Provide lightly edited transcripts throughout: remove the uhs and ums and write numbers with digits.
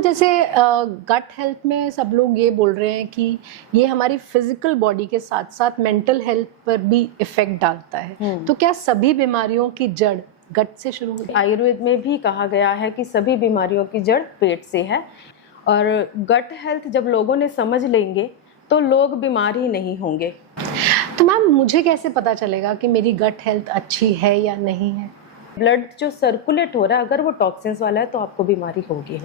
Ma'am जैसे gut health में सब लोग ये बोल रहे हैं कि ये हमारी फिजिकल बॉडी के साथ साथ मेंटल हेल्थ पर भी इफेक्ट डालता है। तो क्या सभी बीमारियों की जड़ गट से शुरू होती है? आयुर्वेद में भी कहा गया है कि सभी बीमारियों की जड़ पेट से है। और गट हेल्थ जब लोगों ने समझ लेंगे तो लोग बीमार ही नहीं होंगे। तो मैम मुझे कैसे पता चलेगा कि मेरी गट हेल्थ अच्छी है या नहीं है? ब्लड जो सर्कुलेट हो रहा है अगर वो टॉक्सिन्स वाला है तो आपको बीमारी होगी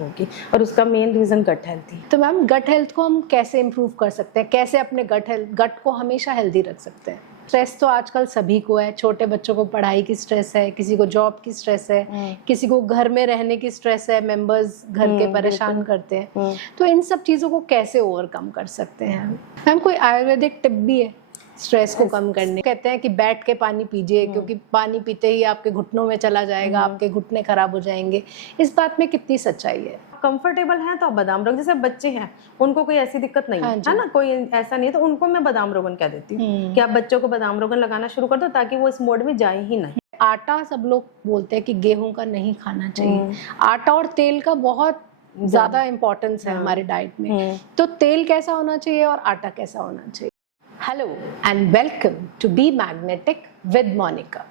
और उसका मेन रीजन गट हेल्थ ही। तो मैम गट हेल्थ को हम कैसे इम्प्रूव कर सकते हैं? कैसे अपने गट को हमेशा हेल्दी रख सकते हैं? स्ट्रेस तो आजकल सभी को है। छोटे बच्चों को पढ़ाई की स्ट्रेस है, किसी को जॉब की स्ट्रेस है, किसी को घर में रहने की स्ट्रेस है, मेंबर्स घर के परेशान करते हैं। तो इन सब चीज़ों को कैसे ओवरकम कर सकते हैं? मैम कोई आयुर्वेदिक टिप भी है स्ट्रेस को कम करने? कहते हैं कि बैठ के पानी पीजिए, क्योंकि पानी पीते ही आपके घुटनों में चला जाएगा, आपके घुटने खराब हो जाएंगे। इस बात में कितनी सच्चाई है? कंफर्टेबल है तो आप बादाम रोगन, जैसे बच्चे हैं उनको कोई ऐसी दिक्कत नहीं है ना, कोई ऐसा नहीं है तो उनको मैं बादाम रोगन कह देती हूँ कि आप बच्चों को बादाम रोगन लगाना शुरू कर दो ताकि वो इस मोड में जाए ही नहीं। आटा सब लोग बोलते हैं कि गेहूं का नहीं खाना चाहिए। आटा और तेल का बहुत ज्यादा इम्पोर्टेंस है हमारे डाइट में। तो तेल कैसा होना चाहिए और आटा कैसा होना चाहिए? Hello and welcome to be magnetic with Monica.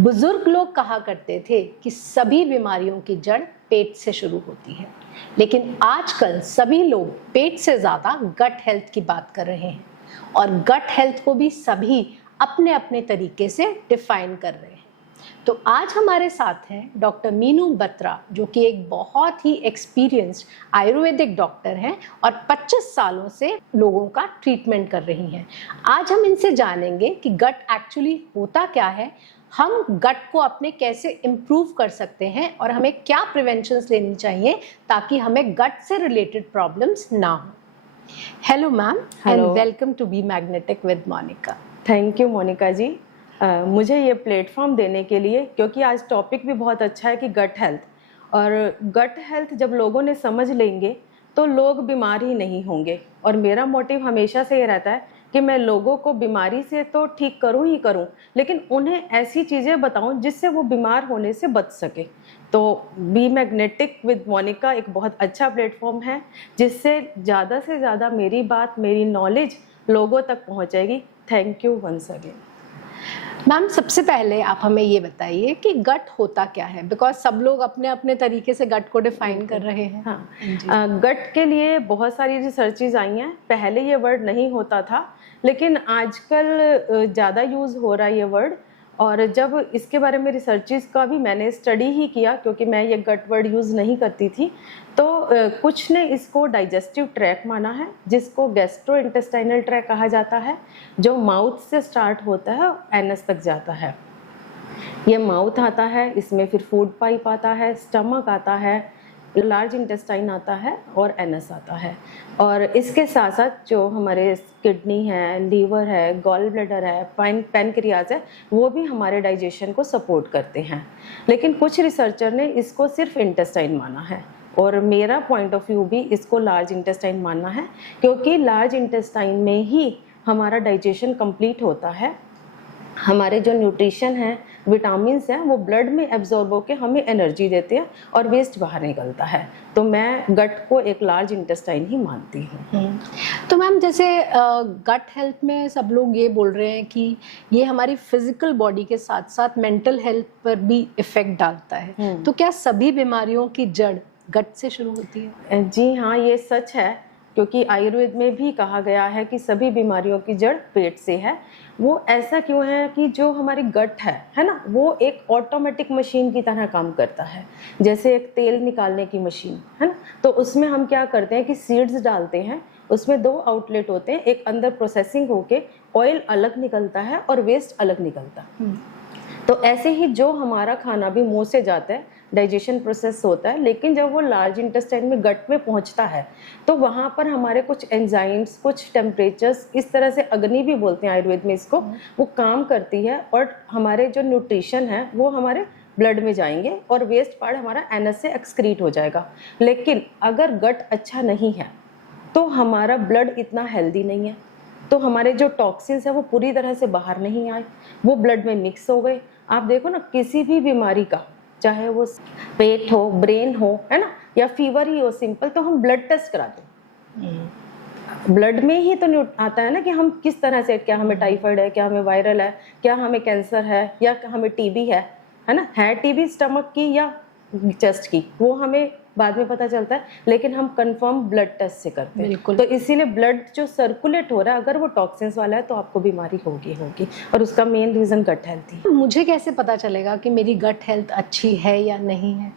बुजुर्ग लोग कहा करते थे कि सभी बीमारियों की जड़ पेट से शुरू होती है, लेकिन आजकल सभी लोग पेट से ज्यादा गट हेल्थ की बात कर रहे हैं और गट हेल्थ को भी सभी अपने अपने तरीके से डिफाइन कर रहे हैं। तो आज हमारे साथ हैं डॉक्टर मीनू बत्रा, जो कि एक बहुत ही एक्सपीरियंस्ड आयुर्वेदिक डॉक्टर हैं और 25 सालों से लोगों का ट्रीटमेंट कर रही हैं। आज हम इनसे जानेंगे कि गट एक्चुअली होता क्या है, हम गट को अपने कैसे इम्प्रूव कर सकते हैं और हमें क्या प्रिवेंशंस लेनी चाहिए ताकि हमें गट से रिलेटेड प्रॉब्लम्स ना हो। Hello ma'am and welcome to be magnetic with Monika. Thank you Monika ji, मुझे ये प्लेटफॉर्म देने के लिए, क्योंकि आज टॉपिक भी बहुत अच्छा है कि गट हेल्थ। और गट हेल्थ जब लोगों ने समझ लेंगे तो लोग बीमार ही नहीं होंगे। और मेरा मोटिव हमेशा से ये रहता है कि मैं लोगों को बीमारी से तो ठीक करूं ही करूं, लेकिन उन्हें ऐसी चीज़ें बताऊं जिससे वो बीमार होने से बच सके। तो बी मैग्नेटिक विद मोनिका एक बहुत अच्छा प्लेटफॉर्म है जिससे ज़्यादा से ज़्यादा मेरी बात, मेरी नॉलेज लोगों तक पहुंचेगी। Thank you once again. Ma'am सबसे पहले आप हमें ये बताइए कि गट होता क्या है, बिकॉज सब लोग अपने अपने तरीके से गट को डिफाइन कर रहे हैं। हाँ, गट के लिए बहुत सारी रिसर्चेज आई हैं। पहले ये वर्ड नहीं होता था, लेकिन आजकल ज़्यादा यूज़ हो रहा है ये वर्ड। और जब इसके बारे में रिसर्चेस का भी मैंने स्टडी ही किया, क्योंकि मैं ये गट वर्ड यूज़ नहीं करती थी, तो कुछ ने इसको डाइजेस्टिव ट्रैक माना है, जिसको गैस्ट्रो इंटेस्टाइनल ट्रैक कहा जाता है, जो माउथ से स्टार्ट होता है एनस तक जाता है। ये माउथ आता है, इसमें फिर फूड पाइप आता है, स्टमक आता है, लार्ज इंटेस्टाइन आता है और एनस आता है। और इसके साथ साथ जो हमारे किडनी है, लीवर है, गॉल ब्लैडर है, पैनक्रियाज है, वो भी हमारे डाइजेशन को सपोर्ट करते हैं। लेकिन कुछ रिसर्चर ने इसको सिर्फ इंटेस्टाइन माना है और मेरा पॉइंट ऑफ व्यू भी इसको लार्ज इंटेस्टाइन मानना है, क्योंकि लार्ज इंटेस्टाइन में ही हमारा डाइजेशन कंप्लीट होता है। हमारे जो न्यूट्रिशन है, विटामिन्स हैं, वो ब्लड में एब्जॉर्ब होकर हमें एनर्जी देते हैं और वेस्ट बाहर निकलता है। तो मैं गट को एक लार्ज इंटेस्टाइन ही मानती हूँ। तो मैम जैसे गट हेल्थ में सब लोग ये बोल रहे हैं कि ये हमारी फिजिकल बॉडी के साथ साथ मेंटल हेल्थ पर भी इफेक्ट डालता है। तो क्या सभी बीमारियों की जड़ गट से शुरू होती है? जी हाँ, ये सच है, क्योंकि आयुर्वेद में भी कहा गया है कि सभी बीमारियों की जड़ पेट से है। वो ऐसा क्यों है कि जो हमारी गट है ना, वो एक ऑटोमेटिक मशीन की तरह काम करता है। जैसे एक तेल निकालने की मशीन है ना, तो उसमें हम क्या करते हैं कि सीड्स डालते हैं, उसमें 2 आउटलेट होते हैं, एक अंदर प्रोसेसिंग होके ऑयल अलग निकलता है और वेस्ट अलग निकलता है। तो ऐसे ही जो हमारा खाना भी मुंह से जाता है, डाइजेशन प्रोसेस होता है, लेकिन जब वो लार्ज इंटेस्टाइन में गट में पहुंचता है तो वहाँ पर हमारे कुछ एंजाइम्स, कुछ टेम्परेचर्स, इस तरह से अग्नि भी बोलते हैं आयुर्वेद में इसको, वो काम करती है और हमारे जो न्यूट्रिशन है वो हमारे ब्लड में जाएंगे और वेस्ट पार्ट हमारा एनस से एक्सक्रीट हो जाएगा। लेकिन अगर गट अच्छा नहीं है तो हमारा ब्लड इतना हेल्दी नहीं है, तो हमारे जो टॉक्सिन्स है वो पूरी तरह से बाहर नहीं आए, वो ब्लड में मिक्स हो गए। आप देखो ना, किसी भी बीमारी का चाहे वो पेट हो, ब्रेन हो, है ना, या फीवर ही हो सिंपल, तो हम ब्लड टेस्ट कराते हैं। ब्लड में ही तो नहीं आता है ना कि हम किस तरह से, क्या हमें टाइफाइड है, क्या हमें वायरल है, क्या हमें कैंसर है, या हमें टीबी है ना, है टीबी स्टमक की या चेस्ट की, वो हमें बाद में पता चलता है, लेकिन हम कंफर्म ब्लड टेस्ट से करते हैं। बिल्कुल। तो इसीलिए ब्लड जो सर्कुलेट हो रहा है, अगर वो टॉक्सिन्स वाला है तो आपको बीमारी होगी, और उसका मेन रीजन गट हेल्थ ही। मुझे कैसे पता चलेगा कि मेरी गट हेल्थ अच्छी है या नहीं है?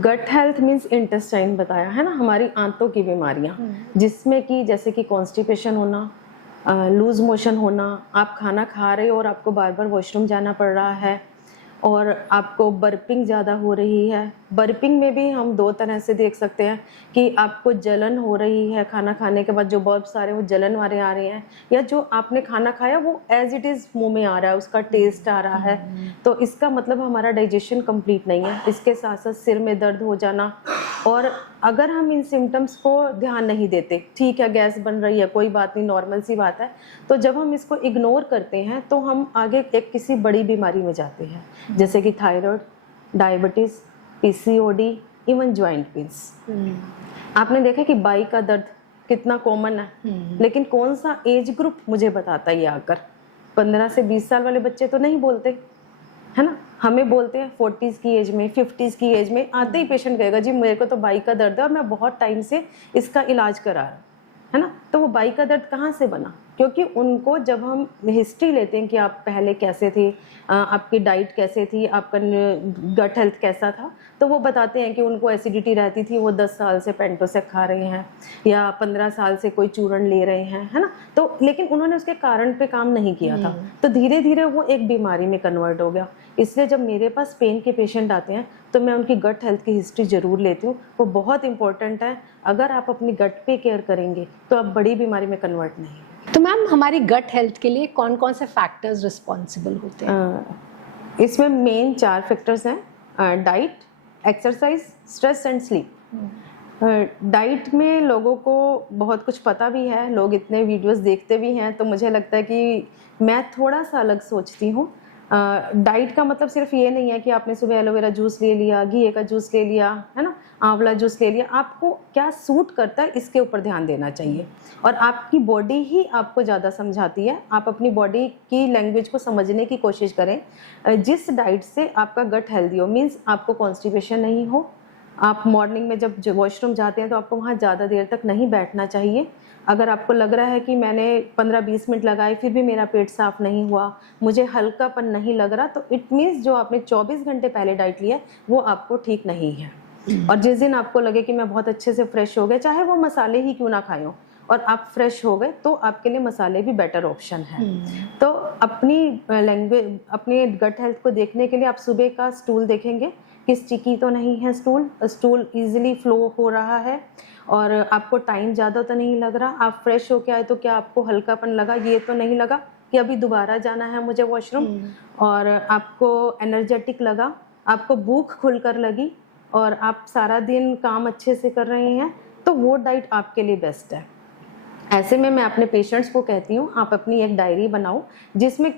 गट हेल्थ मीन्स इंटेस्टाइन बताया है ना, हमारी आंतों की बीमारियां, जिसमें कि जैसे कि कॉन्स्टिपेशन होना, लूज मोशन होना, आप खाना खा रहे हो और आपको बार बार वॉशरूम जाना पड़ रहा है, और आपको बर्पिंग ज़्यादा हो रही है। बर्पिंग में भी हम दो तरह से देख सकते हैं कि आपको जलन हो रही है, खाना खाने के बाद जो बर्ब्स आ रहे हैं वो जलन वाले आ रहे हैं, या जो आपने खाना खाया वो एज इट इज़ मुंह में आ रहा है, उसका टेस्ट आ रहा है, तो इसका मतलब हमारा डाइजेशन कंप्लीट नहीं है। इसके साथ साथ सिर में दर्द हो जाना, और अगर हम इन सिम्टम्स को ध्यान नहीं देते, ठीक है गैस बन रही है, कोई बात नहीं, नॉर्मल सी बात है, तो जब हम इसको इग्नोर करते हैं तो हम आगे एक किसी बड़ी बीमारी में जाते हैं, जैसे कि thyroid, diabetes, PCOD, even joint pains. आपने देखा कि बाई का दर्द कितना कॉमन है, लेकिन कौन सा एज ग्रुप मुझे बताता है ये आकर? 15 से 20 साल वाले बच्चे तो नहीं बोलते, है ना, हमें बोलते हैं 40s की एज में, 50s की एज में आते ही पेशेंट कहेगा जी मेरे को तो बाई का दर्द है और मैं बहुत टाइम से इसका इलाज करा रहा हूं, है ना। तो वो बाई का दर्द कहाँ से बना? क्योंकि उनको जब हम हिस्ट्री लेते हैं कि आप पहले कैसे थे, आपकी डाइट कैसे थी, आपका गट हेल्थ कैसा था, तो वो बताते हैं कि उनको एसिडिटी रहती थी, वो 10 साल से पेंटोसेक खा रहे हैं या 15 साल से कोई चूर्ण ले रहे हैं, है ना। तो लेकिन उन्होंने उसके कारण पे काम नहीं किया था, तो धीरे धीरे वो एक बीमारी में कन्वर्ट हो गया। इसलिए जब मेरे पास पेन के पेशेंट आते हैं तो मैं उनकी गट हेल्थ की हिस्ट्री ज़रूर लेती हूँ, वो बहुत इंपॉर्टेंट है। अगर आप अपनी गट पे केयर करेंगे तो आप बड़ी बीमारी में कन्वर्ट नहीं। तो मैम हमारी गट हेल्थ के लिए कौन कौन से फैक्टर्स रिस्पॉन्सिबल होते हैं? इसमें मेन 4 फैक्टर्स हैं, diet, exercise, stress and sleep. Diet में लोगों को बहुत कुछ पता भी है, लोग इतने वीडियोस देखते भी हैं, तो मुझे लगता है कि मैं थोड़ा सा अलग सोचती हूँ। डाइट का मतलब सिर्फ ये नहीं है कि आपने सुबह एलोवेरा जूस ले लिया, घी का जूस ले लिया, है ना, आंवला जूस ले लिया। आपको क्या सूट करता है इसके ऊपर ध्यान देना चाहिए, और आपकी बॉडी ही आपको ज़्यादा समझाती है। आप अपनी बॉडी की लैंग्वेज को समझने की कोशिश करें। जिस डाइट से आपका गट हेल्दी हो, मीन्स आपको कॉन्स्टिपेशन नहीं हो, आप मॉर्निंग में जब वॉशरूम जाते हैं तो आपको वहाँ ज़्यादा देर तक नहीं बैठना चाहिए। अगर आपको लग रहा है कि मैंने 15-20 मिनट लगाए फिर भी मेरा पेट साफ नहीं हुआ, मुझे हल्कापन नहीं लग रहा, तो इट मीन्स जो आपने 24 घंटे पहले डाइट लिया वो आपको ठीक नहीं है। और जिस दिन आपको लगे कि मैं बहुत अच्छे से फ्रेश हो गए, चाहे वो मसाले ही क्यों ना खाए हो, और आप फ्रेश हो गए, तो आपके लिए मसाले भी बेटर ऑप्शन है। तो अपनी लैंग्वेज, अपने गट हेल्थ को देखने के लिए आप सुबह का स्टूल देखेंगे कि स्टिकी तो नहीं है, स्टूल इजीली फ्लो हो रहा है, और आपको टाइम ज़्यादा तो नहीं लग रहा, आप फ्रेश होके आए तो क्या आपको हल्कापन लगा, ये तो नहीं लगा कि अभी दोबारा जाना है मुझे वॉशरूम, और आपको एनर्जेटिक लगा, आपको भूख खुलकर लगी, और आप सारा दिन काम अच्छे से कर रहे हैं, तो वो डाइट आपके लिए बेस्ट है। ऐसे में मैं अपने पेशेंट्स को कहती हूँ आप अपनी एक डायरी बनाओ जिसमें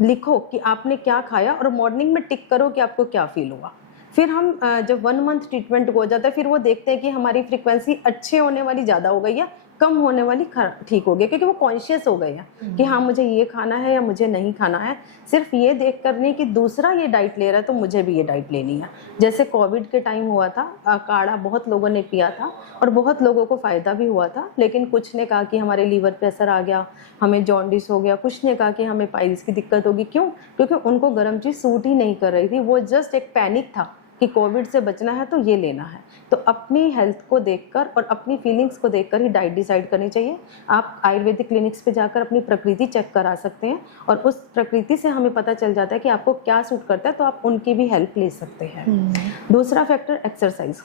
लिखो कि आपने क्या खाया, और मॉर्निंग में टिक करो कि आपको क्या फील हुआ। फिर हम जब 1 मंथ ट्रीटमेंट हो जाता है, फिर वो देखते हैं कि हमारी फ्रीक्वेंसी अच्छे होने वाली ज़्यादा हो गई है, कम होने वाली ठीक हो गई, क्योंकि वो कॉन्शियस हो गए हैं कि हाँ मुझे ये खाना है या मुझे नहीं खाना है। सिर्फ ये देख कर नहीं कि दूसरा ये डाइट ले रहा है तो मुझे भी ये डाइट लेनी है। जैसे कोविड के टाइम हुआ था, काढ़ा बहुत लोगों ने पिया था और बहुत लोगों को फ़ायदा भी हुआ था, लेकिन कुछ ने कहा कि हमारे लीवर पे असर आ गया, हमें जॉन्डिस हो गया, कुछ ने कहा कि हमें पाइल्स की दिक्कत होगी। क्यों? क्योंकि उनको गर्म चीज़ सूट ही नहीं कर रही थी, वो जस्ट एक पैनिक था कि कोविड से बचना है तो ये लेना है। तो अपनी हेल्थ को देखकर और अपनी फीलिंग्स को देखकर ही डाइट डिसाइड करनी चाहिए। आप आयुर्वेदिक क्लिनिक्स पे जाकर अपनी प्रकृति चेक करा सकते हैं, और उस प्रकृति से हमें पता चल जाता है कि आपको क्या सूट करता है, तो आप उनकी भी हेल्प ले सकते हैं। दूसरा फैक्टर एक्सरसाइज।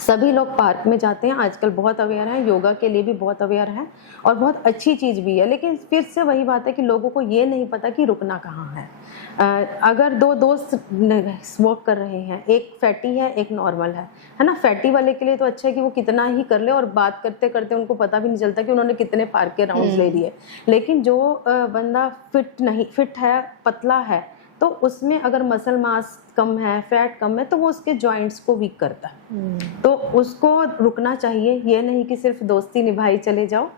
सभी लोग पार्क में जाते हैं, आजकल बहुत अवेयर हैं, योगा के लिए भी बहुत अवेयर हैं, और बहुत अच्छी चीज़ भी है, लेकिन फिर से वही बात है कि लोगों को ये नहीं पता कि रुकना कहाँ है। अगर 2 दोस्त वॉक कर रहे हैं, एक फैटी है एक नॉर्मल है ना, फैटी वाले के लिए तो अच्छा है कि वो कितना ही कर ले और बात करते करते उनको पता भी नहीं चलता कि उन्होंने कितने पार्क के राउंड्स ले लिए। लेकिन जो बंदा फिट है, पतला है, तो तो उसमें अगर मसल मास कम है, फैट कम है, तो वो उसके जॉइंट्स को वीक करता है। तो उसको रुकना चाहिए, ये नहीं कि सिर्फ दोस्ती निभाई चले जाओ।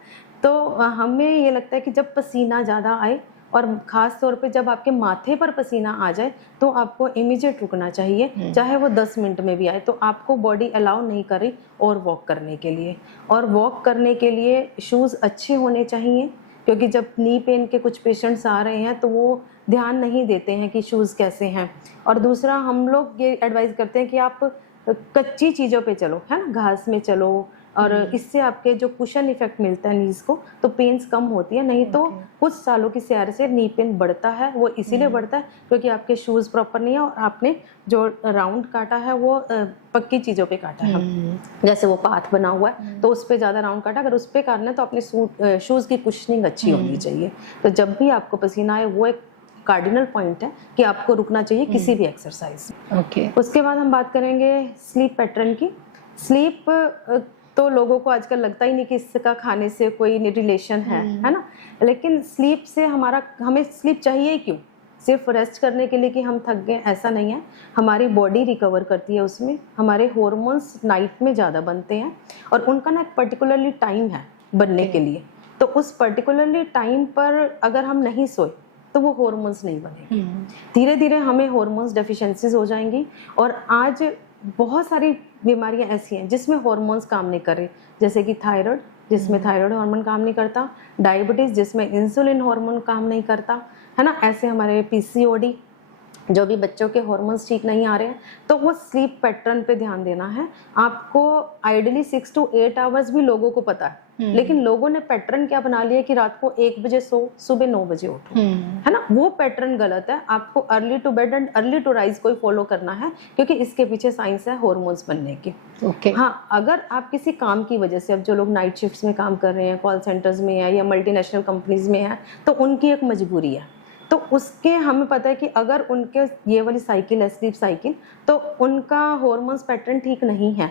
तो हमें ये लगता है कि जब पसीना ज़्यादा आए और ख़ास तौर पे जब आपके माथे पर पसीना आ जाए तो आपको इमीडिएट रुकना चाहिए, चाहे वो 10 मिनट में भी आए। तो आपको बॉडी अलाउ नहीं करे और वॉक करने के लिए, और वॉक करने के लिए शूज़ अच्छे होने चाहिए, क्योंकि जब नी पेन के कुछ पेशेंट्स आ रहे हैं तो वो ध्यान नहीं देते हैं कि शूज़ कैसे हैं। और दूसरा, हम लोग ये एडवाइस करते हैं कि आप कच्ची चीज़ों पे चलो, है ना, घास में चलो, और इससे आपके जो कुशन इफेक्ट मिलता है नीज को, तो पेन्स कम होती है। नहीं तो कुछ सालों की सैर से नी पेन बढ़ता है, वो इसीलिए बढ़ता है क्योंकि आपके शूज़ प्रॉपर नहीं है और आपने जो राउंड काटा है वो पक्की चीज़ों पे काटा है। जैसे वो पाथ बना हुआ है तो उस पर ज़्यादा राउंड काटा, अगर उस पर काटना है तो अपने शूज़ की कुशनिंग अच्छी होनी चाहिए। तो जब भी आपको पसीना आए, वो एक कार्डिनल पॉइंट है कि आपको रुकना चाहिए किसी भी एक्सरसाइज में। उसके बाद हम बात करेंगे स्लीप पैटर्न की। स्लीप तो लोगों को आजकल लगता ही नहीं कि इसका खाने से कोई रिलेशन है ना, लेकिन स्लीप से हमें स्लीप चाहिए ही क्यों? सिर्फ रेस्ट करने के लिए कि हम थक गए, ऐसा नहीं है। हमारी बॉडी रिकवर करती है उसमें, हमारे हॉर्मोन्स नाइट में ज़्यादा बनते हैं और उनका ना एक पर्टिकुलरली टाइम है बनने के लिए। तो उस पर्टिकुलरली टाइम पर अगर हम नहीं सोए तो वो हॉर्मोन्स नहीं बनेंगे। धीरे धीरे हमें हॉर्मोन्स डेफिशिएंसीज हो जाएंगी। और आज बहुत सारी बीमारियां ऐसी हैं जिसमें हॉर्मोन्स काम नहीं कर रहे, जैसे कि थायराइड, जिसमें थायराइड हार्मोन काम नहीं करता, डायबिटीज जिसमें इंसुलिन हार्मोन काम नहीं करता, है ना। ऐसे हमारे पीसीओडी, जो भी बच्चों के हॉर्मोन्स ठीक नहीं आ रहे हैं, तो वो स्लीप पैटर्न पे ध्यान देना है आपको। आइडियली 6 to 8 आवर्स भी लोगों को पता है, लेकिन लोगों ने पैटर्न क्या बना लिया कि रात को 1 बजे सो, सुबह 9 बजे उठो, है ना। वो पैटर्न गलत है। आपको early to bed and early to rise को ही फॉलो करना है, क्योंकि इसके पीछे साइंस है हॉर्मोन्स बनने की। हाँ, अगर आप किसी काम की वजह से, अब जो लोग नाइट शिफ्ट्स में काम कर रहे हैं, कॉल सेंटर्स में है या मल्टीनेशनल कंपनीज में है, तो उनकी एक मजबूरी है। तो उसके हमें पता है कि अगर उनके ये वाली साइकिल है, स्लीप साइकिल, तो उनका हॉर्मोन्स पैटर्न ठीक नहीं है,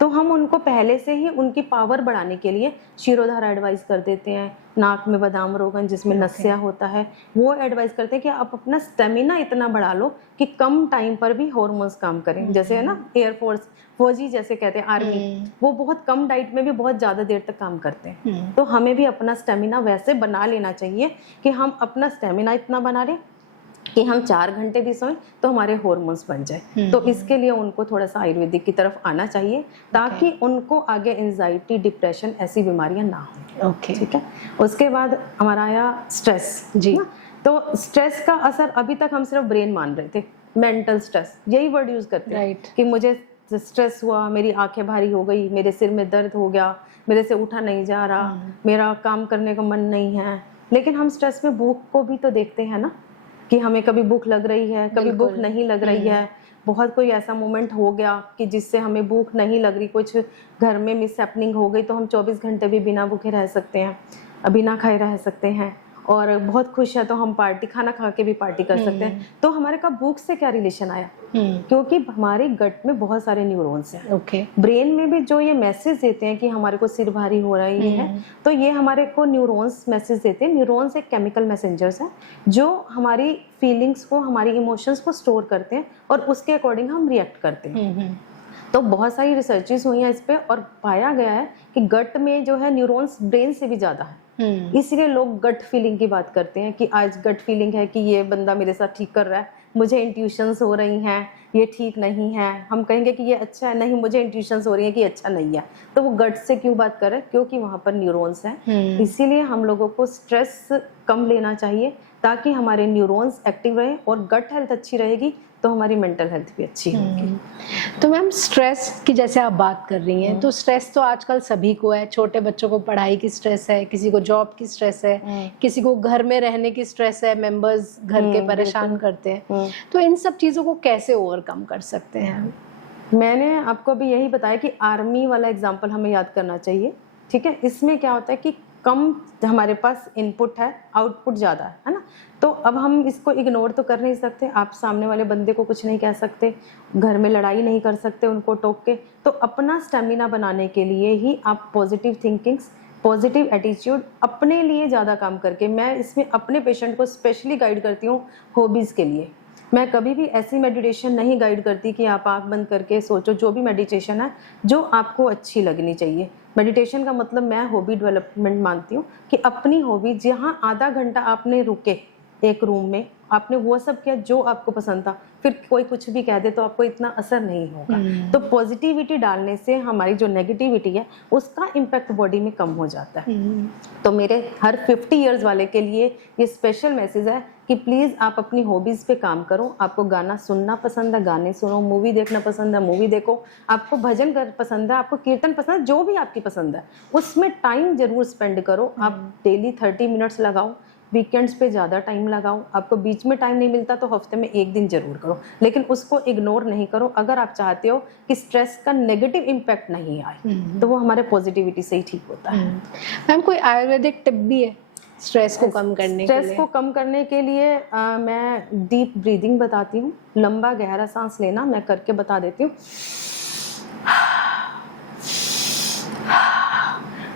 तो हम उनको पहले से ही उनकी पावर बढ़ाने के लिए शिरोधारा एडवाइस कर देते हैं। नाक में बादाम रोगन, जिसमें नस्या होता है, वो एडवाइस करते हैं कि आप अपना स्टेमिना इतना बढ़ा लो कि कम टाइम पर भी हॉर्मोन्स काम करें। जैसे है ना, एयरफोर्स फौजी जैसे कहते हैं, आर्मी, वो बहुत कम डाइट में भी बहुत ज़्यादा देर तक काम करते हैं। तो हमें भी अपना स्टेमिना वैसे बना लेना चाहिए कि हम अपना स्टेमिना इतना बना लें कि हम 4 घंटे भी सोएं तो हमारे हॉर्मोन्स बन जाए। तो इसके लिए उनको थोड़ा सा आयुर्वेदिक की तरफ आना चाहिए, ताकि उनको आगे एंजाइटी, डिप्रेशन, ऐसी बीमारियां ना हो। ठीक है। उसके बाद हमारा आया स्ट्रेस जी। तो स्ट्रेस का असर अभी तक हम सिर्फ ब्रेन मान रहे थे, मेंटल स्ट्रेस यही वर्ड यूज करते हैं कि मुझे स्ट्रेस हुआ, मेरी आंखें भारी हो गई, मेरे सिर में दर्द हो गया, मेरे से उठा नहीं जा रहा, मेरा काम करने का मन नहीं है। लेकिन हम स्ट्रेस में भूख को भी तो देखते हैं ना, कि हमें कभी भूख लग रही है, कभी भूख नहीं लग रही है। बहुत कोई ऐसा मोमेंट हो गया कि जिससे हमें भूख नहीं लग रही, कुछ घर में मिस हैपनिंग हो गई, तो हम 24 घंटे भी बिना भूखे रह सकते हैं, बिना खाए रह सकते हैं। और बहुत खुश है तो हम खाना खा के भी पार्टी कर सकते हैं। तो हमारे का भूख से क्या रिलेशन आया? क्योंकि हमारे गट में बहुत सारे न्यूरॉन्स हैं। ब्रेन में भी जो ये मैसेज देते हैं कि हमारे को सिर भारी हो रही है, तो ये हमारे को न्यूरॉन्स मैसेज देते हैं। न्यूरॉन्स एक केमिकल मैसेंजर्स हैं जो हमारी फीलिंग्स को, हमारी इमोशंस को स्टोर करते हैं और उसके अकॉर्डिंग हम रिएक्ट करते हैं। तो बहुत सारी रिसर्चेस हुई हैं इस पे और पाया गया है कि गट में जो है न्यूरॉन्स ब्रेन से भी ज्यादा है। इसलिए लोग गट फीलिंग की बात करते हैं कि आज गट फीलिंग है कि ये बंदा मेरे साथ ठीक कर रहा है, मुझे इंट्यूशंस हो रही हैं, ये ठीक नहीं है। हम कहेंगे कि ये अच्छा है, नहीं मुझे इंट्यूशंस हो रही है कि अच्छा नहीं है। तो वो गट से क्यों बात कर रहे हैं? क्योंकि वहाँ पर न्यूरॉन्स हैं। इसीलिए हम लोगों को स्ट्रेस कम लेना चाहिए ताकि हमारे न्यूरॉन्स एक्टिव रहें, और गट हेल्थ अच्छी रहेगी तो हमारी मेंटल हेल्थ भी अच्छी होगी। तो मैम, स्ट्रेस की जैसे आप बात कर रही हैं, तो स्ट्रेस तो आजकल सभी को है। छोटे बच्चों को पढ़ाई की स्ट्रेस है, किसी को जॉब की स्ट्रेस है, किसी को घर में रहने की स्ट्रेस है, मेंबर्स घर के परेशान करते हैं। तो इन सब चीज़ों को कैसे ओवरकम कर सकते हैं? मैंने आपको अभी यही बताया कि आर्मी वाला एग्जाम्पल हमें याद करना चाहिए। ठीक है। इसमें क्या होता है कि कम हमारे पास इनपुट है, आउटपुट ज़्यादा है ना। तो अब हम इसको इग्नोर तो कर नहीं सकते। आप सामने वाले बंदे को कुछ नहीं कह सकते, घर में लड़ाई नहीं कर सकते उनको टोक के। तो अपना स्टेमिना बनाने के लिए ही आप पॉजिटिव थिंकिंग्स, पॉजिटिव एटीट्यूड, अपने लिए ज़्यादा काम करके, मैं इसमें अपने पेशेंट को स्पेशली गाइड करती हूँ हॉबीज़ के लिए। मैं कभी भी ऐसी मेडिटेशन नहीं गाइड करती कि आप आंख बंद करके सोचो। जो भी मेडिटेशन है जो आपको अच्छी लगनी चाहिए। मेडिटेशन का मतलब मैं हॉबी डेवलपमेंट मानती हूँ कि अपनी हॉबी, जहाँ आधा घंटा आपने रुके एक रूम में, आपने वो सब किया जो आपको पसंद था, फिर कोई कुछ भी कह दे तो आपको इतना असर नहीं होगा। तो पॉजिटिविटी डालने से हमारी जो नेगेटिविटी है उसका इम्पैक्ट बॉडी में कम हो जाता है। तो मेरे हर 50 इयर्स वाले के लिए ये स्पेशल मैसेज है कि प्लीज़ आप अपनी हॉबीज़ पे काम करो। आपको गाना सुनना पसंद है, गाने सुनो। मूवी देखना पसंद है, मूवी देखो। आपको भजन कर पसंद है, आपको कीर्तन पसंद है, जो भी आपकी पसंद है उसमें टाइम जरूर स्पेंड करो। आप डेली 30 मिनट्स लगाओ, वीकेंड्स पे ज़्यादा टाइम लगाओ। आपको बीच में टाइम नहीं मिलता तो हफ्ते में एक दिन जरूर करो, लेकिन उसको इग्नोर नहीं करो। अगर आप चाहते हो कि स्ट्रेस का नेगेटिव इम्पैक्ट नहीं आए तो वो हमारे पॉजिटिविटी से ही ठीक होता है। मैम कोई आयुर्वेदिक टिप भी है स्ट्रेस को कम करने के लिए? स्ट्रेस को कम करने के लिए मैं डीप ब्रीदिंग बताती हूँ। लंबा गहरा सांस लेना मैं करके बता देती हूँ।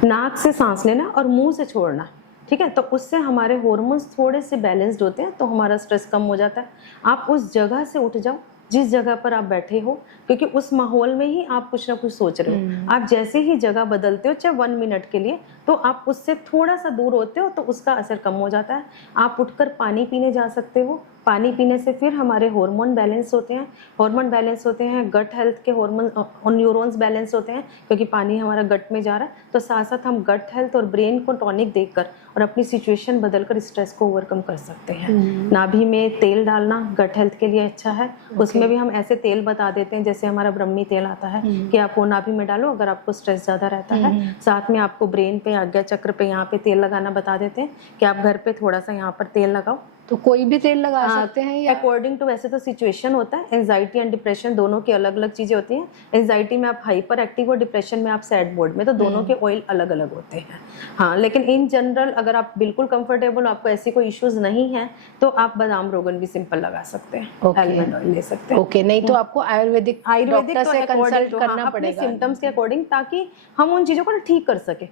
नाक से सांस लेना और मुंह से छोड़ना, ठीक है? तो उससे हमारे हार्मोन्स थोड़े से बैलेंस्ड होते हैं, तो हमारा स्ट्रेस कम हो जाता है। आप उस जगह से उठ जाओ जिस जगह पर आप बैठे हो, क्योंकि उस माहौल में ही आप कुछ ना कुछ सोच रहे हो। आप जैसे ही जगह बदलते हो, चाहे 1 मिनट के लिए, तो आप उससे थोड़ा सा दूर होते हो तो उसका असर कम हो जाता है। आप उठकर पानी पीने जा सकते हो। पानी पीने से फिर हमारे हार्मोन बैलेंस होते हैं। हार्मोन बैलेंस होते हैं, गट हेल्थ के हार्मोन और न्यूरॉन्स बैलेंस होते हैं, क्योंकि पानी हमारा गट में जा रहा है। तो साथ साथ हम गट हेल्थ और ब्रेन को टॉनिक देकर और अपनी सिचुएशन बदलकर स्ट्रेस को ओवरकम कर सकते हैं। नाभि में तेल डालना गट हेल्थ के लिए अच्छा है। उसमें भी हम ऐसे तेल बता देते हैं, जैसे हमारा ब्रह्मी तेल आता है कि आप वो नाभि में डालो अगर आपको स्ट्रेस ज़्यादा रहता है। साथ में आपको ब्रेन पे, आज्ञा चक्र पे, यहाँ पे तेल लगाना बता देते हैं कि आप घर पे थोड़ा सा यहाँ पर तेल लगाओ। तो कोई भी तेल लगा सकते हैं या अकॉर्डिंग टू, वैसे तो सिचुएशन होता है। एंजाइटी एंड डिप्रेशन दोनों की अलग अलग चीजें होती हैं। एंजाइटी में आप हाइपर एक्टिव और डिप्रेशन में आप सैड मोड में, तो दोनों के ऑयल अलग अलग होते हैं। हाँ, लेकिन इन जनरल अगर आप बिल्कुल कंफर्टेबल, आपको ऐसी कोई इश्यूज नहीं है, तो आप बादाम रोगन भी सिंपल लगा सकते हैं। आलमंड ऑयल ले सकते हैं। ओके, नहीं तो आपको आयुर्वेदिक डॉक्टर से कंसल्ट करना पड़ेगा सिम्टम्स के अकॉर्डिंग, ताकि हम उन चीजों को ठीक कर सके।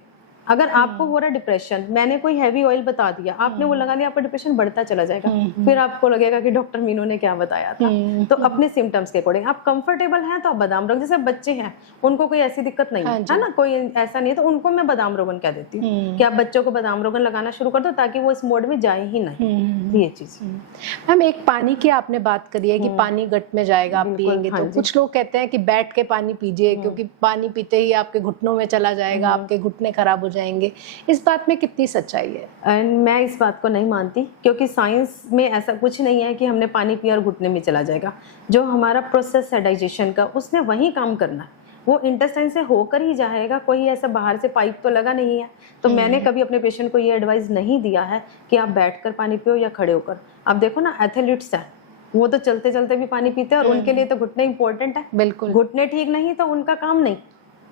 अगर आपको हो रहा है डिप्रेशन, मैंने कोई हैवी ऑयल बता दिया, आपने वो लगा लिया, आपका डिप्रेशन बढ़ता चला जाएगा। फिर आपको लगेगा कि डॉक्टर मीनू ने क्या बताया था। तो अपने सिम्टम्स के अकॉर्डिंग आप कंफर्टेबल हैं तो आप बादाम रोगन, जैसे बच्चे हैं उनको कोई ऐसी दिक्कत नहीं है ना, कोई ऐसा नहीं है, तो उनको मैं बादाम रोगन कह देती हूँ कि आप बच्चों को बादाम रोगन लगाना शुरू कर दो, ताकि वो इस मोड में जाए ही नहीं। ये चीज। मैम एक पानी की आपने बात करी है कि पानी गट में जाएगा, आप पिएंगे तो कुछ लोग कहते हैं कि बैठ के पानी पीजिए, क्योंकि पानी पीते ही आपके घुटनों में चला जाएगा, आपके घुटने खराब हो जाएंगे। इस बात में कितनी सच्चाई है? मैं इस बात को नहीं मानती, क्योंकि साइंस में ऐसा कुछ नहीं है कि हमने पानी पिया और घुटने में चला जाएगा। जो हमारा प्रोसेस है डाइजेशन का, उसने वही काम करना है, वो इंटेस्टाइन से होकर ही जाएगा। कोई ऐसा बाहर से पाइप तो लगा नहीं है। तो मैंने कभी अपने पेशेंट को ये एडवाइस नहीं दिया है कि आप बैठकर पानी पियो या खड़े होकर। आप देखो ना, एथलीट्स है, वो तो चलते चलते भी पानी पीते हैं, और उनके लिए तो घुटने इंपॉर्टेंट है। बिल्कुल, घुटने ठीक नहीं तो उनका काम नहीं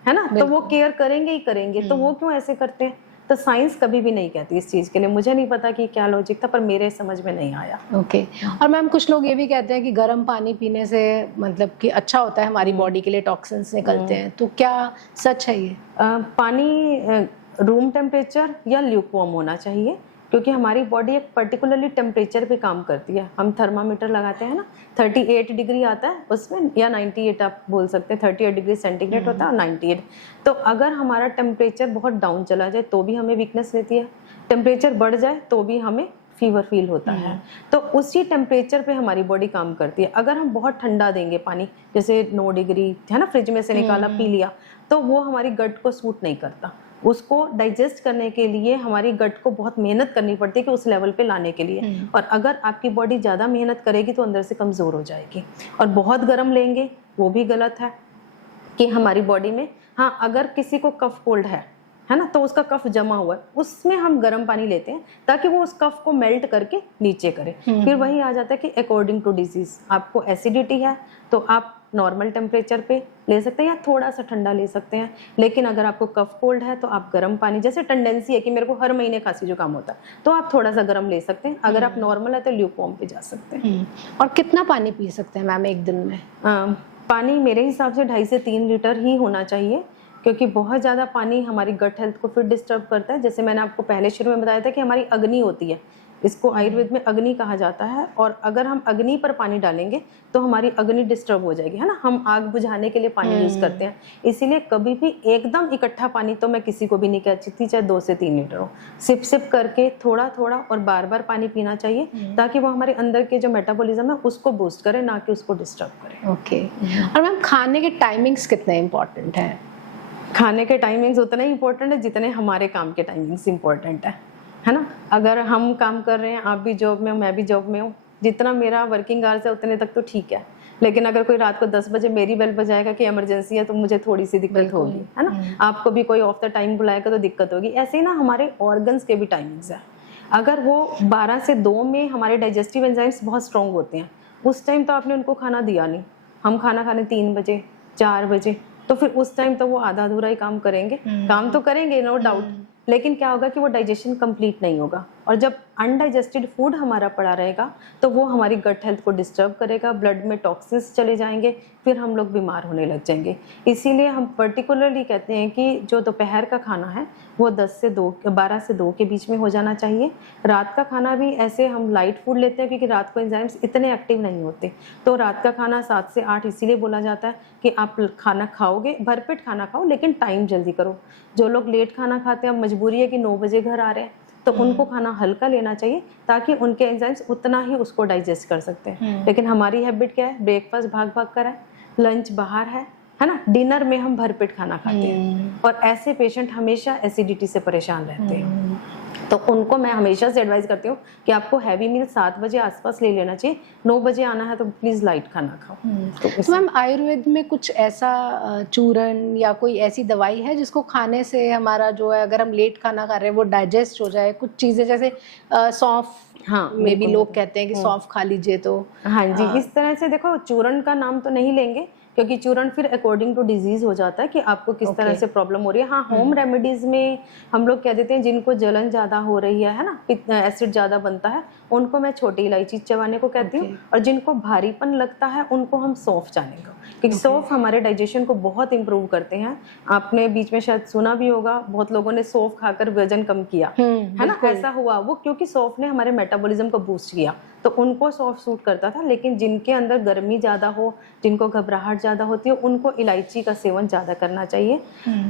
है ना, तो वो केयर करेंगे ही करेंगे। तो वो क्यों ऐसे करते हैं? तो साइंस कभी भी नहीं कहती इस चीज के लिए। मुझे नहीं पता कि क्या लॉजिक था, पर मेरे समझ में नहीं आया। ओके। और मैम कुछ लोग ये भी कहते हैं कि गर्म पानी पीने से मतलब कि अच्छा होता है हमारी बॉडी के लिए, टॉक्सिन्स निकलते हैं, तो क्या सच है ये? पानी रूम टेम्परेचर या ल्यूकवार्म होना चाहिए, क्योंकि हमारी बॉडी एक पर्टिकुलरली टेम्परेचर पे काम करती है। हम थर्मामीटर लगाते हैं ना, 38 डिग्री आता है उसमें, या 98 आप बोल सकते हैं। 38 डिग्री सेंटीग्रेड होता है और 98। तो अगर हमारा टेम्परेचर बहुत डाउन चला जाए तो भी हमें वीकनेस रहती है, टेम्परेचर बढ़ जाए तो भी हमें फीवर फील होता है। तो उसी टेम्परेचर पे हमारी बॉडी काम करती है। अगर हम बहुत ठंडा देंगे पानी, जैसे 9 डिग्री है ना, फ्रिज में से निकाला पी लिया, तो वो हमारी गट को सूट नहीं करता। उसको डाइजेस्ट करने के लिए हमारी गट को बहुत मेहनत करनी पड़ती है कि उस लेवल पे लाने के लिए। और अगर आपकी बॉडी ज़्यादा मेहनत करेगी तो अंदर से कमज़ोर हो जाएगी। और बहुत गर्म लेंगे वो भी गलत है कि हमारी बॉडी में, हाँ, अगर किसी को कफ कोल्ड है ना, तो उसका कफ जमा हुआ है, उसमें हम गर्म पानी लेते हैं ताकि वो उस कफ को मेल्ट करके नीचे करे। फिर वही आ जाता है कि अकॉर्डिंग टू डिजीज, आपको एसिडिटी है तो आप नॉर्मल टेम्परेचर पे ले सकते हैं या थोड़ा सा ठंडा ले सकते हैं। लेकिन अगर आपको कफ कोल्ड है तो आप गर्म पानी, जैसे टेंडेंसी है कि मेरे को हर महीने खांसी जुकाम होता है, तो आप थोड़ा सा गर्म ले सकते हैं। अगर आप नॉर्मल है तो ल्यूकवार्म पे जा सकते हैं। और कितना पानी पी सकते हैं मैम एक दिन में? पानी मेरे हिसाब से 2.5 से 3 लीटर ही होना चाहिए, क्योंकि बहुत ज़्यादा पानी हमारी गट हेल्थ को फिर डिस्टर्ब करता है। जैसे मैंने आपको पहले शुरू में बताया था कि हमारी अग्नि होती है, इसको आयुर्वेद में अग्नि कहा जाता है, और अगर हम अग्नि पर पानी डालेंगे तो हमारी अग्नि डिस्टर्ब हो जाएगी, है ना। हम आग बुझाने के लिए पानी यूज करते हैं, इसीलिए कभी भी एकदम इकट्ठा पानी तो मैं किसी को भी नहीं कहती थी, चाहे 2 से 3 लीटर हो। सिप सिप करके थोड़ा थोड़ा और बार बार पानी पीना चाहिए, ताकि वो हमारे अंदर के जो मेटाबॉलिज्म है उसको बूस्ट करे, ना कि उसको डिस्टर्ब करे। ओके। और मैम खाने के टाइमिंग्स कितने इम्पोर्टेंट है? खाने के टाइमिंग्स उतने ही इम्पोर्टेंट है जितने हमारे काम के टाइमिंग्स इम्पोर्टेंट है ना। अगर हम काम कर रहे हैं, आप भी जॉब में हो, मैं भी जॉब में हूँ, जितना मेरा वर्किंग आवर्स है उतने तक तो ठीक है, लेकिन अगर कोई रात को 10 बजे मेरी बेल बजाएगा कि इमरजेंसी है, तो मुझे थोड़ी सी दिक्कत होगी, है ना। आपको भी कोई ऑफ द टाइम बुलाएगा तो दिक्कत होगी। ऐसे ही ना हमारे ऑर्गन्स के भी टाइमिंग्स है। अगर वो 12 से 2 में हमारे डाइजेस्टिव एंजाइम्स बहुत स्ट्रॉन्ग होते हैं, उस टाइम तो आपने उनको खाना दिया नहीं, हम खाना खाने 3 बजे 4 बजे, तो फिर उस टाइम तो वो आधा अधूरा ही काम करेंगे। काम तो करेंगे नो डाउट, लेकिन क्या होगा कि वो डाइजेशन कंप्लीट नहीं होगा, और जब अनडाइजेस्टेड फूड हमारा पड़ा रहेगा तो वो हमारी गट हेल्थ को डिस्टर्ब करेगा, ब्लड में टॉक्सिन्स चले जाएंगे, फिर हम लोग बीमार होने लग जाएंगे। इसीलिए हम पर्टिकुलरली कहते हैं कि जो दोपहर का खाना है वो 12 से 2 के बीच में हो जाना चाहिए। रात का खाना भी ऐसे हम लाइट फूड लेते हैं क्योंकि रात को एंजाइम्स इतने एक्टिव नहीं होते, तो रात का खाना 7 से 8 इसीलिए बोला जाता है कि आप खाना खाओगे, भरपेट खाना खाओ, लेकिन टाइम जल्दी करो। जो लोग लेट खाना खाते हैं, अब मजबूरी है कि 9 बजे घर आ रहे हैं, तो उनको खाना हल्का लेना चाहिए ताकि उनके एंजाइम्स उतना ही उसको डाइजेस्ट कर सकते हैं। लेकिन हमारी हैबिट क्या है, ब्रेकफास्ट भाग भाग कर है, लंच बाहर है ना, डिनर में हम भरपेट खाना खाते हैं, और ऐसे पेशेंट हमेशा एसिडिटी से परेशान रहते हैं। तो उनको मैं हमेशा से एडवाइस करती हूँ कि आपको हैवी मील 7 बजे आसपास ले लेना चाहिए, 9 बजे आना है तो प्लीज लाइट खाना खाओ। तो मैम आयुर्वेद में कुछ ऐसा चूरन या कोई ऐसी दवाई है जिसको खाने से हमारा जो है, अगर हम लेट खाना खा रहे हैं वो डाइजेस्ट हो जाए? कुछ चीजें जैसे सौंफ, हाँ मे भी लोग कहते हैं कि सौंफ खा लीजिए तो। हाँ जी, इस तरह से देखो, चूरन का नाम तो नहीं लेंगे क्योंकि चूरन फिर अकॉर्डिंग टू डिजीज हो जाता है कि आपको किस तरह से प्रॉब्लम हो रही है। हाँ, होम रेमेडीज में हम लोग कह देते हैं जिनको जलन ज्यादा हो रही है ना, एसिड ज्यादा बनता है, उनको मैं छोटी इलायची चबाने को कहती हूँ, और जिनको भारीपन लगता है उनको हम सौंफ चाने को, क्योंकि सौंफ हमारे डाइजेशन को बहुत इंप्रूव करते हैं। आपने बीच में शायद सुना भी होगा, बहुत लोगों ने सौंफ खाकर वजन कम किया, है ना, ऐसा हुआ वो क्योंकि सौंफ ने हमारे मेटाबॉलिज्म को बूस्ट किया, तो उनको सौंफ सूट करता था। लेकिन जिनके अंदर गर्मी ज्यादा हो, जिनको घबराहट ज्यादा होती है, उनको इलायची का सेवन ज्यादा करना चाहिए,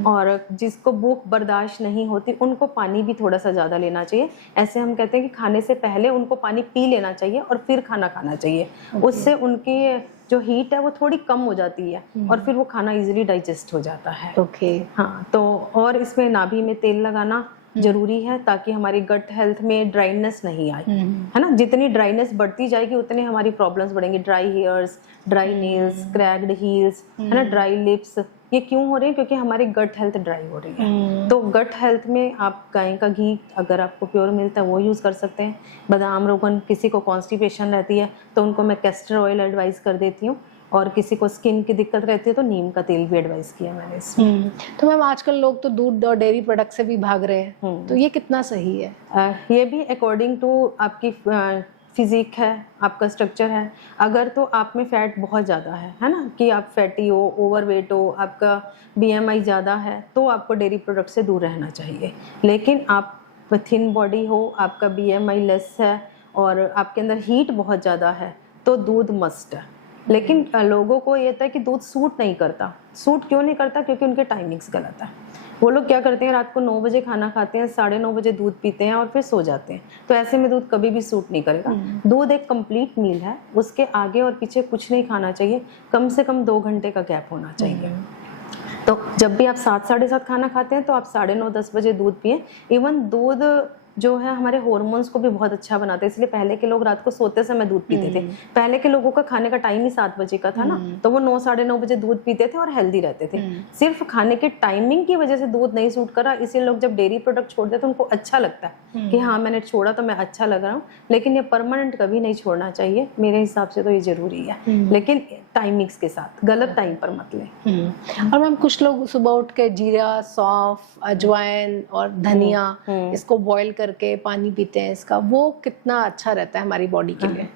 और जिसको भूख बर्दाश्त नहीं होती उनको पानी भी थोड़ा सा ज्यादा लेना चाहिए। ऐसे हम कहते हैं कि खाने से पहले उनको पानी पी लेना चाहिए और फिर खाना खाना चाहिए। उससे उनकी जो हीट है वो थोड़ी कम हो जाती है, और फिर वो खाना इजीली डाइजेस्ट हो जाता है। हाँ, तो और इसमें नाभि में तेल लगाना जरूरी है ताकि हमारी गट हेल्थ में ड्राइनेस नहीं आए, है ना। जितनी ड्राइनेस बढ़ती जाएगी उतनी हमारी प्रॉब्लम्स बढ़ेंगी, dry hairs, dry nails, cracked heels, है ना, ड्राई लिप्स। ये क्यों हो रहे हैं? क्योंकि हमारी गट हेल्थ ड्राई हो रही है। तो गट हेल्थ में आप गाय का घी अगर आपको प्योर मिलता है वो यूज कर सकते हैं। बादाम रोगन, किसी को कॉन्स्टिपेशन रहती है तो उनको मैं कैस्टर ऑयल एडवाइस कर देती हूँ, और किसी को स्किन की दिक्कत रहती है तो नीम का तेल भी एडवाइस किया मैंने इसमें। तो मैम आजकल लोग तो दूध और डेयरी प्रोडक्ट से भी भाग रहे हैं, तो ये कितना सही है? ये भी अकॉर्डिंग टू आपकी फिजिक है, आपका स्ट्रक्चर है। अगर तो आप में फैट बहुत ज़्यादा है ना, कि आप फैटी हो, ओवरवेट हो, आपका BMI ज़्यादा है, तो आपको डेयरी प्रोडक्ट से दूर रहना चाहिए। लेकिन आप थिन बॉडी हो, आपका BMI लेस है और आपके अंदर हीट बहुत ज़्यादा है, तो दूध मस्ट है। लेकिन लोगों को ये था कि दूध सूट नहीं करता। सूट क्यों नहीं करता? क्योंकि उनके टाइमिंग्स गलत है। वो लोग क्या करते हैं, रात को 9 बजे खाना खाते हैं, 9:30 बजे दूध पीते हैं और फिर सो जाते हैं, तो ऐसे में दूध कभी भी सूट नहीं करेगा। दूध एक कंप्लीट मील है, उसके आगे और पीछे कुछ नहीं खाना चाहिए, कम से कम 2 घंटे का गैप होना चाहिए। तो जब भी आप 7, 7:30 खाना खाते हैं तो आप 9:30, 10 बजे दूध पिए। इवन दूध जो है हमारे हार्मोन्स को भी बहुत अच्छा बनाते हैं, इसलिए पहले के लोग रात को सोते समय दूध पीते थे। पहले के लोगों का खाने का टाइम ही 7 बजे का था ना, तो वो 9, 9:30 बजे दूध पीते थे और हेल्दी रहते थे। सिर्फ खाने के टाइमिंग की वजह से दूध नहीं सूट करा, इसलिए लोग जब डेयरी प्रोडक्ट छोड़ते हैं तो उनको अच्छा लगता है कि हाँ मैंने छोड़ा तो मैं अच्छा लग रहा हूँ, लेकिन ये परमानेंट कभी नहीं छोड़ना चाहिए। मेरे हिसाब से तो ये जरूरी है, लेकिन टाइमिंग्स के साथ, गलत टाइम पर मत लें। और मैम कुछ लोग सुबह उठ के जीरा, सौंफ, अजवाइन और धनिया इसको बॉईल करके पानी पीते हैं, इसका वो कितना अच्छा रहता है हमारी बॉडी के लिए?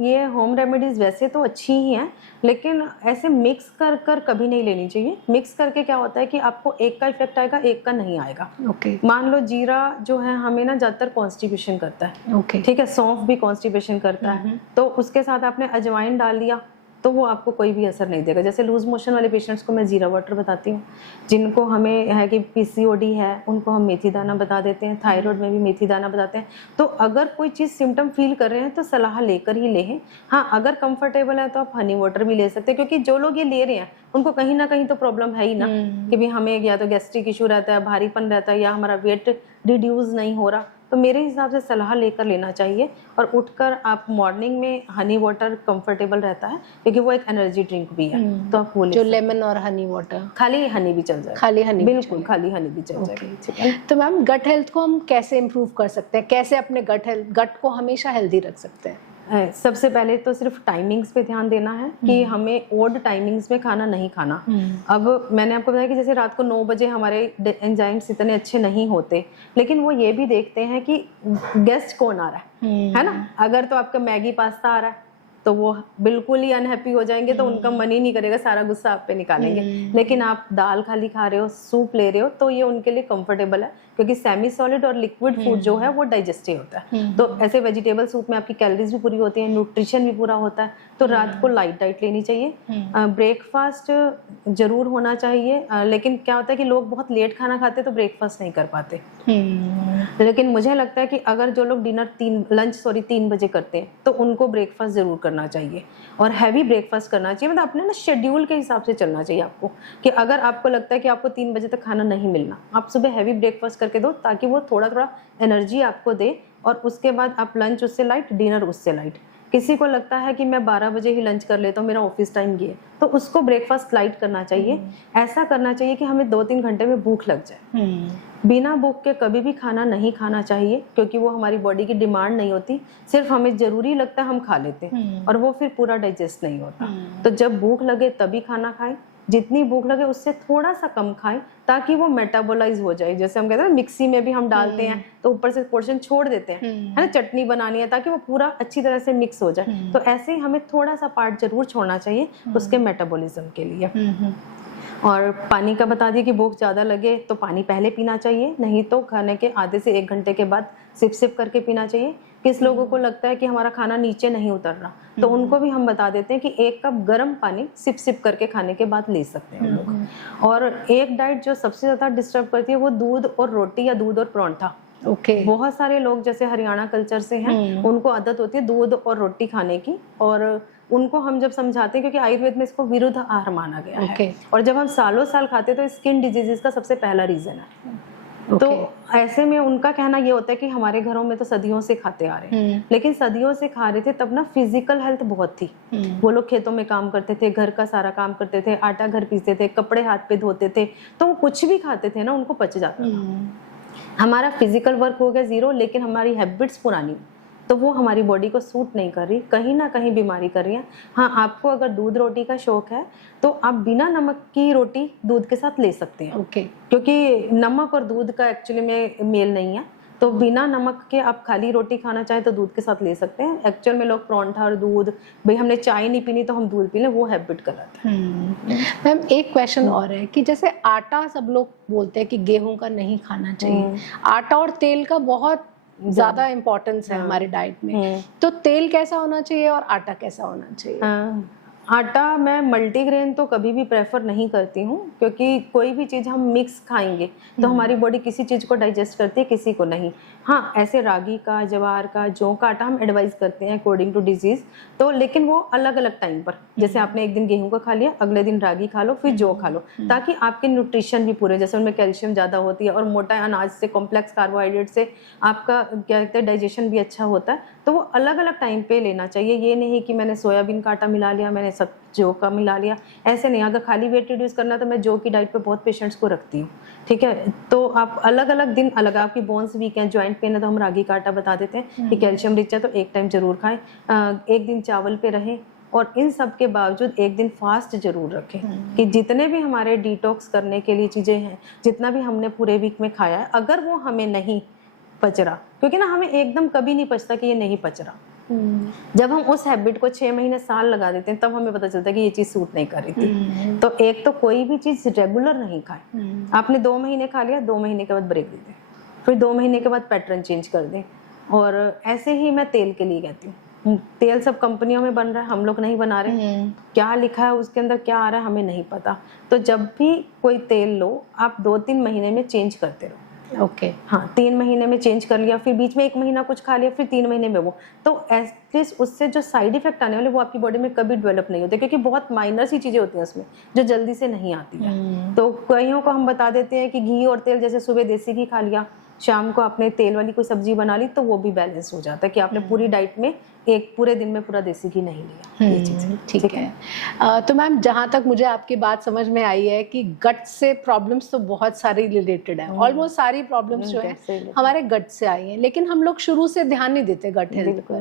ये होम रेमेडीज वैसे तो अच्छी ही हैं, लेकिन ऐसे मिक्स कर कर कभी नहीं लेनी चाहिए। मिक्स करके क्या होता है कि आपको एक का इफेक्ट आएगा, एक का नहीं आएगा। ओके। मान लो जीरा जो है हमें ना ज्यादातर कॉन्स्टिपेशन करता है। ओके। ठीक है, सौंफ भी कॉन्स्टिपेशन करता है, तो उसके साथ आपने अजवाइन डाल दिया तो वो आपको कोई भी असर नहीं देगा। जैसे लूज मोशन वाले पेशेंट्स को मैं जीरा वाटर बताती हूँ, जिनको हमें है कि पीसीओडी है उनको हम मेथी दाना बता देते हैं, थायराइड में भी मेथी दाना बताते हैं। तो अगर कोई चीज़ सिम्टम फील कर रहे हैं तो सलाह लेकर ही लें। हाँ, अगर कंफर्टेबल है तो आप हनी वाटर भी ले सकते हैं, क्योंकि जो लोग ये ले रहे हैं उनको कहीं ना कहीं तो प्रॉब्लम है ही ना, कि भी हमें या तो गैस्ट्रिक इशू रहता है, भारीपन रहता है, या हमारा वेट रिड्यूस नहीं हो रहा। तो मेरे हिसाब से सलाह लेकर लेना चाहिए। और उठकर आप मॉर्निंग में हनी वाटर कंफर्टेबल रहता है, क्योंकि वो एक एनर्जी ड्रिंक भी है, तो आप वो जो लेमन और हनी वाटर, खाली हनी भी चल जाए, खाली हनी, बिल्कुल खाली हनी भी चल जाए। तो मैम गट हेल्थ को हम कैसे इम्प्रूव कर सकते हैं, कैसे अपने गट को हमेशा हेल्दी रख सकते हैं? सबसे पहले तो सिर्फ टाइमिंग्स पे ध्यान देना है कि हमें ओड टाइमिंग्स में खाना नहीं खाना। अब मैंने आपको बताया कि जैसे रात को 9 बजे हमारे एंजाइम्स इतने अच्छे नहीं होते, लेकिन वो ये भी देखते हैं कि गेस्ट कौन आ रहा है ना। अगर तो आपका मैगी पास्ता आ रहा है तो वो बिल्कुल ही अनहैप्पी हो जाएंगे, तो उनका मन ही नहीं करेगा, सारा गुस्सा आप पे निकालेंगे। लेकिन आप दाल खाली खा रहे हो, सूप ले रहे हो, तो ये उनके लिए कंफर्टेबल है, क्योंकि सेमी सॉलिड और लिक्विड फूड जो है वो डाइजेस्टिव होता है। तो ऐसे वेजिटेबल सूप में आपकी कैलोरीज भी पूरी होती है, न्यूट्रिशन भी पूरा होता है। तो रात को लाइट डाइट लेनी चाहिए। ब्रेकफास्ट जरूर होना चाहिए, लेकिन क्या होता है कि लोग बहुत लेट खाना खाते तो ब्रेकफास्ट नहीं कर पाते। लेकिन मुझे लगता है कि अगर जो लोग लंच 3 बजे करते हैं तो उनको ब्रेकफास्ट जरूर करना चाहिए, और हैवी ब्रेकफास्ट करना चाहिए। मतलब अपने ना शेड्यूल के हिसाब से चलना चाहिए आपको, कि अगर आपको लगता है कि आपको 3 बजे तक खाना नहीं मिलना, आप सुबह हैवी ब्रेकफास्ट करके दो, ताकि वो थोड़ा थोड़ा एनर्जी आपको दे, और उसके बाद आप लंच उससे लाइट, डिनर उससे लाइट। किसी को लगता है कि मैं 12 बजे ही लंच कर लेता हूँ, मेरा ऑफिस टाइम ये, तो उसको ब्रेकफास्ट लाइट करना चाहिए। ऐसा करना चाहिए कि हमें 2-3 घंटे में भूख लग जाए। बिना भूख के कभी भी खाना नहीं खाना चाहिए, क्योंकि वो हमारी बॉडी की डिमांड नहीं होती, सिर्फ हमें जरूरी लगता है हम खा लेते हैं, और वो फिर पूरा डाइजेस्ट नहीं होता। तो जब भूख लगे तभी खाना खाएं, जितनी भूख लगे उससे थोड़ा सा कम खाएं, ताकि वो मेटाबोलाइज हो जाए। जैसे हम कहते हैं ना, मिक्सी में भी हम डालते हैं तो ऊपर से पोर्शन छोड़ देते हैं, है ना, चटनी बनानी है, ताकि वो पूरा अच्छी तरह से मिक्स हो जाए। तो ऐसे ही हमें थोड़ा सा पार्ट जरूर छोड़ना चाहिए उसके मेटाबॉलिज्म के लिए। और पानी का बता दिए कि भूख ज़्यादा लगे तो पानी पहले पीना चाहिए, नहीं तो खाने के आधे से 1 घंटे के बाद सिप सिप करके पीना चाहिए। किस लोगों को लगता है कि हमारा खाना नीचे नहीं उतर रहा, तो उनको भी हम बता देते हैं कि 1 कप गर्म पानी सिप सिप करके खाने के बाद ले सकते हैं लोग। और एक डाइट जो सबसे ज़्यादा डिस्टर्ब करती है वो दूध और रोटी या दूध और परांठा। बहुत सारे लोग जैसे हरियाणा कल्चर से हैं, उनको आदत होती है दूध और रोटी खाने की, और उनको हम जब समझाते हैं, क्योंकि आयुर्वेद में इसको विरुद्ध आहार माना गया है, और जब हम सालों साल खाते हैं तो स्किन डिजीजेस का सबसे पहला रीजन है। तो ऐसे में उनका कहना ये होता है कि हमारे घरों में तो सदियों से खाते आ रहे हैं, लेकिन सदियों से खा रहे थे तब ना फिजिकल हेल्थ बहुत थी। वो लोग खेतों में काम करते थे, घर का सारा काम करते थे, आटा घर पीसते थे, कपड़े हाथ पे धोते थे, तो वो कुछ भी खाते थे ना उनको पच जाता था। हमारा फिजिकल वर्क हो गया 0, लेकिन हमारी हैबिट्स पुरानी, तो वो हमारी बॉडी को सूट नहीं कर रही, कहीं ना कहीं बीमारी कर रही है। हाँ, आपको अगर दूध रोटी का शौक है तो आप बिना नमक की रोटी दूध के साथ ले सकते हैं। क्योंकि नमक और दूध का एक्चुअली में मेल नहीं है, तो बिना नमक के आप खाली रोटी खाना चाहें तो दूध के साथ ले सकते हैं। एक्चुअल में लोग परांठा और दूध, भाई हमने चाय नहीं पीनी तो हम दूध पी लें, वो हैबिट गलत है। मैम एक क्वेश्चन और है कि जैसे आटा, सब लोग बोलते हैं कि गेहूं का नहीं खाना चाहिए, आटा और तेल का बहुत ज्यादा इम्पोर्टेंस है हमारे डाइट में, तो तेल कैसा होना चाहिए और आटा कैसा होना चाहिए? आटा मैं मल्टीग्रेन तो कभी भी प्रेफर नहीं करती हूँ, क्योंकि कोई भी चीज़ हम मिक्स खाएंगे तो हमारी बॉडी किसी चीज़ को डाइजेस्ट करती है, किसी को नहीं। हाँ, ऐसे रागी का, ज्वार का, जौ का आटा हम एडवाइस करते हैं अकॉर्डिंग टू डिजीज, तो लेकिन वो अलग अलग टाइम पर, जैसे आपने एक दिन गेहूं का खा लिया, अगले दिन रागी खा लो, फिर जौ खा लो, ताकि आपके न्यूट्रिशन भी पूरे, जैसे उनमें कैल्शियम ज़्यादा होती है और मोटा अनाज से, कॉम्प्लेक्स कार्बोहाइड्रेट से आपका क्या कहते हैं डाइजेशन भी अच्छा होता है। तो वो अलग अलग टाइम पे लेना चाहिए। ये नहीं कि मैंने सोयाबीन का आटा मिला लिया, मैंने सब जौ का मिला लिया, ऐसे नहीं। अगर खाली वेट रिड्यूस करना तो मैं जौ की डाइट पे बहुत पेशेंट्स को रखती हूँ, ठीक है। तो आप अलग अलग दिन अलग, आपकी बोन्स वीक हैं, ज्वाइंट पेन है, तो हम रागी का आटा बता देते हैं कि कैल्शियम रिच है, तो एक टाइम जरूर खाएं, एक दिन चावल पे रहें, और इन सब के बावजूद एक दिन फास्ट जरूर रखें। कि जितने भी हमारे डिटॉक्स करने के लिए चीज़ें हैं, जितना भी हमने पूरे वीक में खाया है, अगर वो हमें नहीं पच रहा, क्योंकि ना हमें एकदम कभी नहीं पचता कि ये नहीं पच रहा, जब हम उस हैबिट को 6 महीने साल लगा देते हैं तब हमें पता चलता है कि ये चीज सूट नहीं कर रही थी। तो एक तो कोई भी चीज रेगुलर नहीं खाए। आपने 2 महीने खा लिया, 2 महीने के बाद ब्रेक दे दें, फिर 2 महीने के बाद पैटर्न चेंज कर दें। और ऐसे ही मैं तेल के लिए कहती हूँ, तेल सब कंपनियों में बन रहा है, हम लोग नहीं बना रहे। क्या लिखा है उसके अंदर, क्या आ रहा है, हमें नहीं पता। तो जब भी कोई तेल लो, आप 2-3 महीने में चेंज करते रहो। ओके हाँ, 3 महीने में चेंज कर लिया, फिर बीच में 1 महीना कुछ खा लिया, फिर 3 महीने में वो। तो एटलीस्ट उससे जो साइड इफेक्ट आने वाले वो आपकी बॉडी में कभी डेवलप नहीं होते, क्योंकि बहुत माइनर सी चीजें होती हैं उसमें जो जल्दी से नहीं आती है। तो कईयों को हम बता देते हैं कि घी और तेल, जैसे सुबह देसी घी खा लिया, शाम को आपने तेल वाली कोई सब्जी बना ली, तो वो भी बैलेंस हो जाता है कि आपने पूरी डाइट में एक पूरे दिन में पूरा देसी घी नहीं लिया। ये चीज़ ठीक है। तो मैम, जहाँ तक मुझे आपकी बात समझ में आई है कि गट से प्रॉब्लम्स तो बहुत सारी रिलेटेड है, ऑलमोस्ट सारी प्रॉब्लम्स जो है हमारे गट से आई हैं, लेकिन हम लोग शुरू से ध्यान नहीं देते गट हेल्थ को।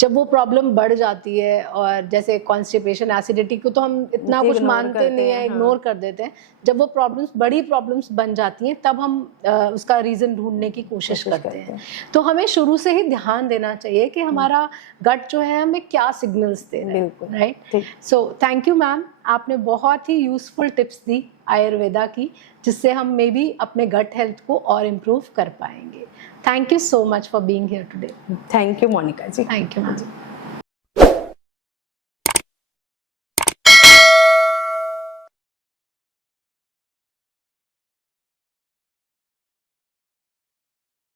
जब वो प्रॉब्लम बढ़ जाती है, और जैसे कॉन्स्टिपेशन, एसिडिटी को तो हम इतना कुछ मानते नहीं है, इग्नोर कर देते हैं। जब वो प्रॉब्लम्स, बड़ी प्रॉब्लम्स बन जाती हैं, तब हम उसका रीजन ढूंढने की कोशिश करते हैं। तो हमें शुरू से ही ध्यान देना चाहिए कि हमारा गट जो है हमें क्या सिग्नल्स दे रहा है, right? So thank you ma'am, आपने बहुत ही यूजफुल टिप्स दी आयुर्वेदा की, जिससे हम मे बी अपने गट हेल्थ को और इम्प्रूव कर पाएंगे। Thank you so much for being here today. Thank you Monika ji. Thank you ma'am.